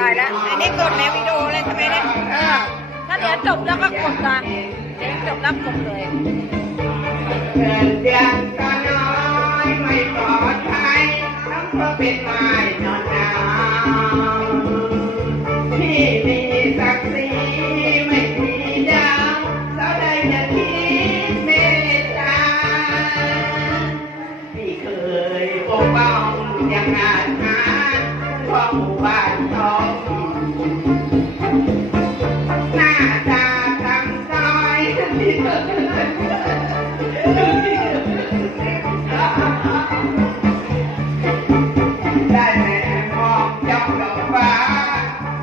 ตายแล้วอันนี้กดในวิดีโอเลยใช่ไหมเนี่ยถ้าเดี๋ยวจบแล้วก็กดกันเดี๋ยวจบแล้วกดเลยเงินเดือนก็น้อยไม่ปลอดภัยทั้งเพราะเป็นไม้นอนหนาวพี่มีศักดิ์ศรีไม่มีดาวเราได้จะคิดเมตตาพี่เคยปกป้องอย่างอาจหาเพราะหมู่บ้านท้องถิ่นหน้าตาคำซอยที่เธอได้แม่มองจ้องดอกฟ้า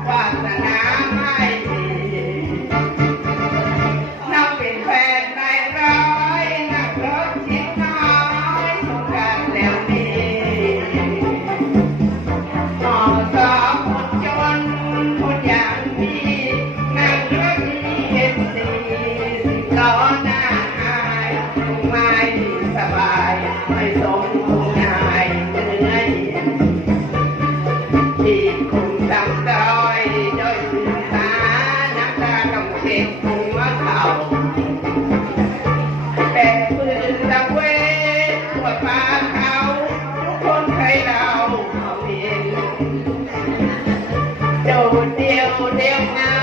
วาสนาไม่มีน้องเป็นแฟนนายร้อยนักรบชิดน้อยสงการแล้วนี้หมอสอบคนจนคนอย่างพี่นั่งรถเอ็นซีล้อหน้าอายไม่สบายไม่สมคุณนายเหนื่อยที่คงจำด้อยด้อยศึกษาน้ำตาต้องเช็ดหัวเข่าแต่ปืนตะเวนทั่วป่าเขาทุกคนใครเราเขาเห็นโดดเดียวเดียวนา